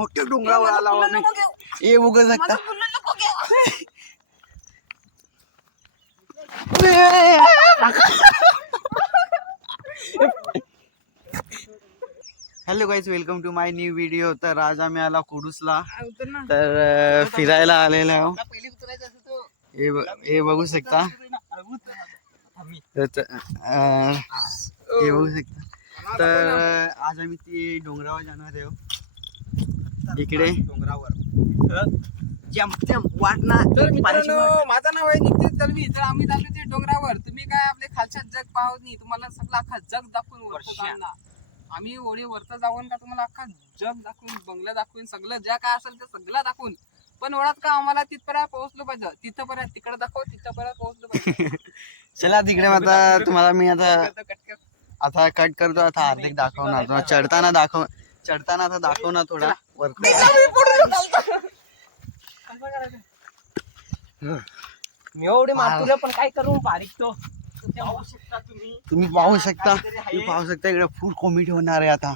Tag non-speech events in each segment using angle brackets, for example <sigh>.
मोठ्या डोंगरावर आला मी ए उग सकता hello guys welcome to my new video तर आज आम्ही आला कुडूसला. तर फिरायला आलेलो आहो हे बघू शकता. हे बघू शकता. तर आज आम्ही ती डोंगरावर जाणार आहो इकडे. तर मित्रांनो माझं नाव आहे नितीन दलवी. तर आम्ही चाललो ते डोंगरावर. तुम्ही काय आपले खालच्या जग पाहत नाही. तुम्हाला सगळं अख्खा जग दाखवून. आम्ही ओढे वरतं जाऊन का तुम्हाला अख्खा जग दाखवून बंगला दाखवून सगळं ज्या काय असेल ते सगळं दाखवून. पण ओढत का आम्हाला तिथपर्यंत पोहोचलो पाहिजे? तिथं पर्यंत तिकडे दाखव तिथं पर्यंत पोहोचलो पाहिजे. <laughs> चला तिकडे आता तुम्हाला मी आता कट- कट- कट. आता कट करतो आता हार्दिक दाखवणार चढताना दाखव चढताना आता दाखव ना थोडा. मी एवढे मारतो पण काय करू? बारीक तो. पाहू शकता तुम्ही. तुम्ही पाहू शकता. तुम्ही पाहू शकता इकडे फुल कॉमेडी होणार आहे आता.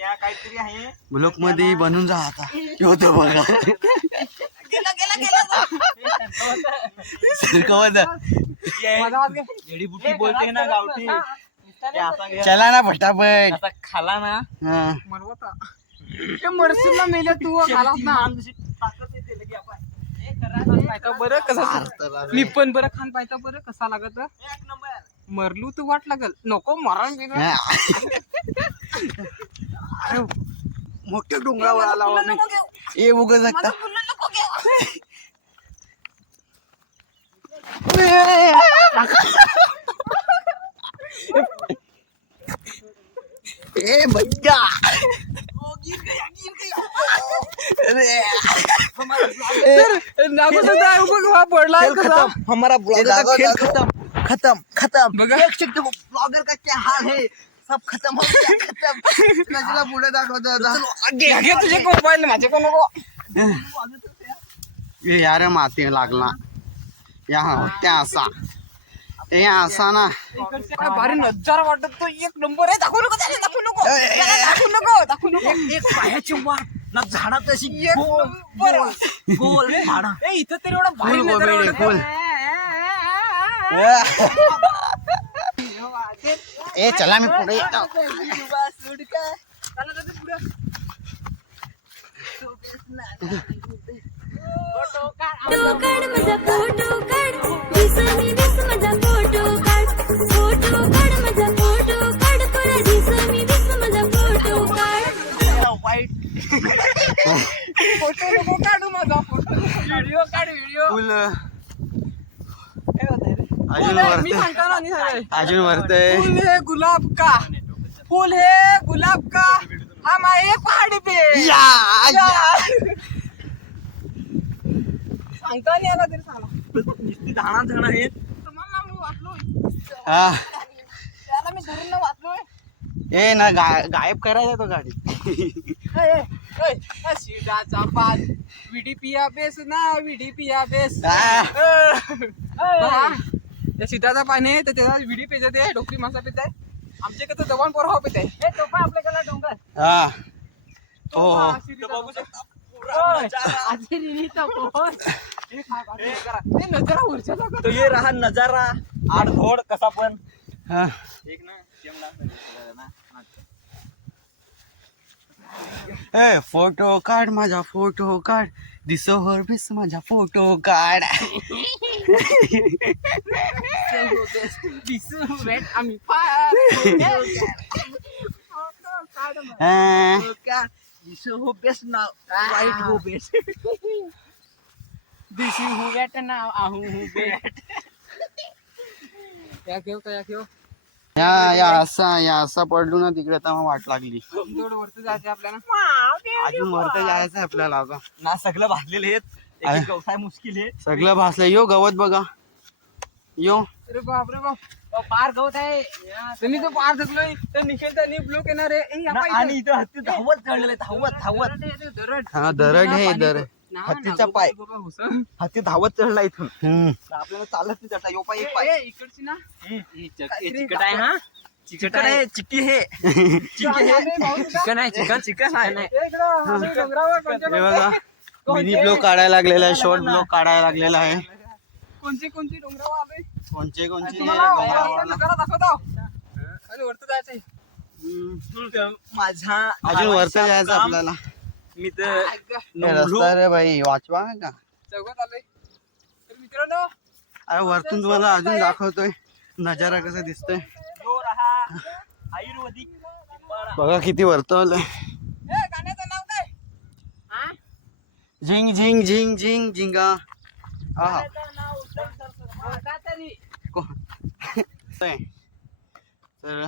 या काहीतरी आहे. ब्लॉकमध्ये बनून जा आता. होतो बघा. जडीबुटी बोलते ना गावठी. चला. ना फटाफट. खाला ना. मरशील ना मेल्या तू <laughs> खालास ना. बरं कसा मी पण बरं खान पाहता बरं. कसा लागत? मरलू तर वाट लागल. नको मरण मोठ्या डोंगरावर आला ए उग सकता ए भैया तर नागू सुद्धा आहे, बघ हा पडला. हमारा ब्लॉगर खेल खत्म. खत्म खत्म. बघा. ब्लॉगर का क्या हाल है? सब खत्म हो गया खत्म. <laughs> नजला पुढे दाखवतो आता घे घे तुझे मोबाईल माझे को नको ए यार माती लागला. या त्या असा ए असा ना. भारी नजारा वाटत तो एक नंबर आहे. दाखवू नको दाखवू नको. दाखवू नको दाखवू नको. एक पायाची वाट. ना गोल नंबर. गोल झाडा. ए इथं तरी एवढा भारी फुल नजारा comedy, वाटत फुल. ए चला मी पुढे येतो. फोटो काढ. माझा फोटो काढ अजून मी वरते ना. अजून वरते. फूल है गुलाब का? फूल है गुलाब का? हम आए पहाड़ी पे. या या. सांगता नाही आला तरी सांगा. तुम्हाला मी वाचलोय हा. त्याला मी धरून ना वाचलोय ए ना गा- गायब करायचा तो गाडी. ए, ए, ए, ए, शिडाचा विडी पिया बेस ना विडी पिया बेस. आ. हा. त्या शिटाचा पाणी आहे तर त्याचा विडी पेजत आहे डोकरी मासा पेत आहे आमच्या इकडे जवान पोरहा पेत आहे तो पण आपल्याकडे डोंगर. हा. हो. हो नजरा वरच्याचा कर. तो ये रहा नजारा. आडघोड कसा पण. हा. एक ना फोटो काढ माझा फोटो काढ. दिसो हर बेस माझा फोटो काढ. दिसू वेट आम्ही फार हा. हो. बेस्ट ना वाईट हो बेस्ट दिसी हूँ वेट नाव. आहू हूँ वेट क्या घेऊ क्या घेऊ? या या असा या असा पडलो ना तिकडे आता मग वाट लागली. थोडं वरती जायचं आपल्याला. अजून वरती जायचं आपल्याला आता. ना सगळं भाजलेले आहे. व्यवसाय मुश्किल आहे. सगळं भासलं यो गवत बघा. यो. अरे बाप रे बाप. पार गवत आहे. त्यांनी तो पार धकलोय तर निखिल त्यांनी ब्लू येणार आहे. आणि इथं हत्ती धावत चढलेले धावत धावत. हा दरड हे दरड. ना, हत्तीचा पाय. हत्ती धावत चढला इथून. आपल्याला चालत नाही चढता यो पाय एक पाय ए, इकडची ना. हम्म. काहीतरी आहे हा? चिकन आहे चिक्की हे. <laughs> चिकन आहे चिकन चिकन आहे. हे बघा मिनी ब्लॉग काढायला लागलेला आहे शॉर्ट ब्लॉग काढायला लागलेला आहे. कोणची कोणची डोंगरावर दाखवतो. आणि वरती जायचंय. माझा अजून वरचं जायचं आपल्याला. मी तर हे रस्ता रे बाई वाचवा का? चौकात आलोय तर मित्रांनो अरे वरतून तुम्हाला अजून दाखवतोय. नजारा कसा दिसतोय? जो रहा. आयुर्वेदिक बघा किती वरतवलंय हे गाण्याचं नाव काय? हा? झिंग झिंग झिंग झिंग झिंगा. हा का तरी? तर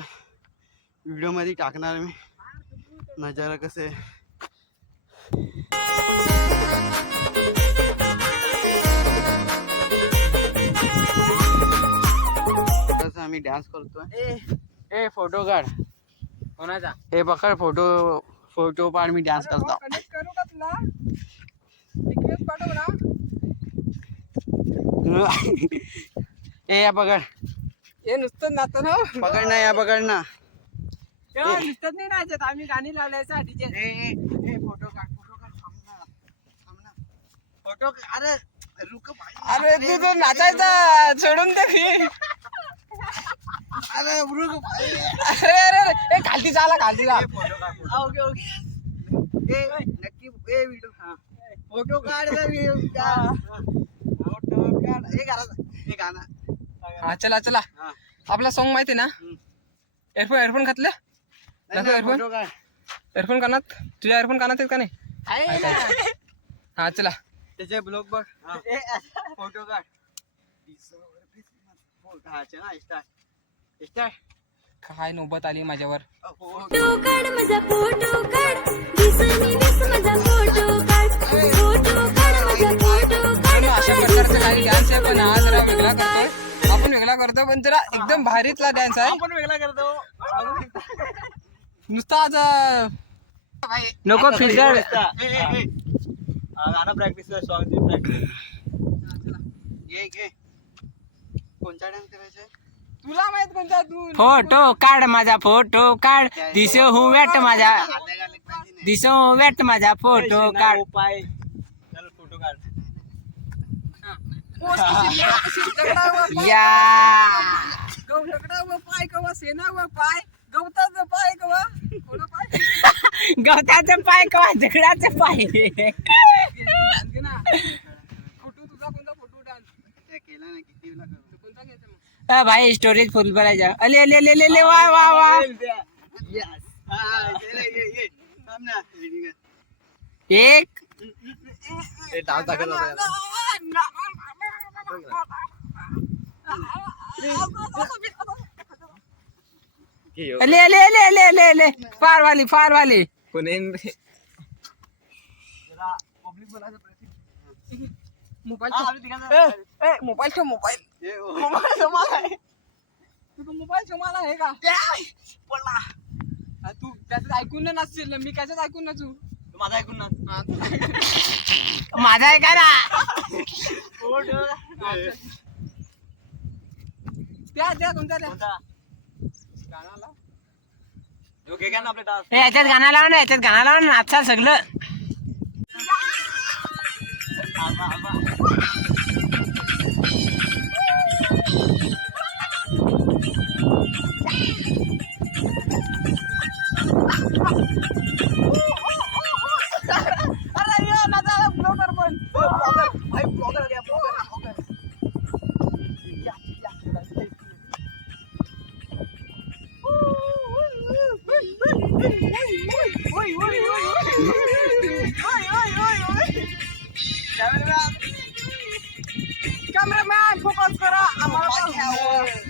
व्हिडिओमध्ये टाकणार मी. नजारा कसे तसं आम्ही डान्स करतोय. ए फोटो काढ. कोणाचा? हे पकड फोटो फोटो पाड मी डान्स करतो. ना <laughs> ए या पकड. हे नुसतं नातं ना पकड ना या पकड ना. हे नुसतं नाही नाचत. आम्ही गाणी लावल्याचा डीजे फोटो काढ फोटो काढ थांब ना थांब ना फोटो अरे रुक अरे तू तो नाचायचा सोडून दे मी. अरे रुक अरे अरे अरे. ए खालती चाला खालती जा ओके ओके. ए नक्की ए व्हिडिओ हा. फोटो काढ फोटो काढ. हे गाणं हे गाणं. हा चला चला. आपला सॉन्ग माहिती ना. एअरफोन एअरफोन घातले? काढ. एअरफोन कानात? तुझ्या एअरफोन कानात आहेत का नाही? हा चला. त्याचे ब्लॉग बघ. फोटो काढ. काय नोबत आली माझ्यावर. फोटो काढ माझा फोटो काढ. दिसनी दिस माझा फोटो काढ. फोटो काढ माझा फोटो काढ. अशा प्रकारचा काही डान्स आहे पण हा जरा वेगळा करतोय. आपण वेगळा करतोय पण जरा एकदम भारीतला डान्स आहे. आपण वेगळा करतो. नुसता आज नको फिल्टर गाणं प्रॅक्टिस सॉंग प्रॅक्टिस ये घे कोणता डान्स करायचा आहे? तुला माहीत कोणता तू? फोटो काढ माझा फोटो काढ. दिसो माझा. घालायला पाहिजे नाही. दिसो हुव्याट माझा फोटो काढ. पाय चल फोटो काढ. या व पाय कवा सेना व पाय गवताचं पाय कवा गवताचे पाय कवा झगडाचं पाय? आणखी भाई स्टोरेज फुल भरायचा अले अले अले अले अले, वा वा वा. एक. हे. अले अले अले अले अले अले फार वाली फार वाली मोबाईल ठेव. मोबाईल ठेव मोबाईल. ओ. तुझा मोबाईल ठेव मला आहे का? हा, तू त्याच्यात ऐकून नाही नाचशील ना मी कशात ऐकून नाचू तू माझा ऐकून ना. हा, माझा आहे का ना त्या त्या कोणत्या याच्यात गाणं लाव ना याच्यात गाणं लाव ना नाचा सगळं. कॅमेरामॅन फोकस करा आम्हाला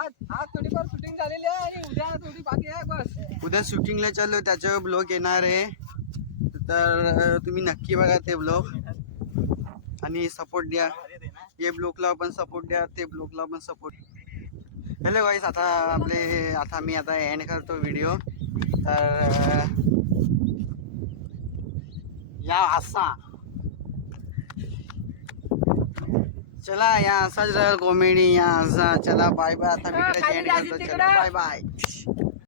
आज आज थोडीफार शूटिंग झालेली आहे आणि उद्या थोडी बाकी आहे बस. उद्या शूटिंगला चाललो त्याच्यावर ब्लॉग येणार आहे. तर तुम्ही नक्की बघा ते ब्लॉग आणि सपोर्ट द्या. हे ब्लॉकला पण सपोर्ट द्या ते ब्लॉकला पण सपोर्ट हॅलो वाईस आता आपले आता मी आता एंड करतो व्हिडिओ तर या असा. चला या असाच कॉमेडी या असा चला बाय बाय आता मी एंड करतो चला बाय बाय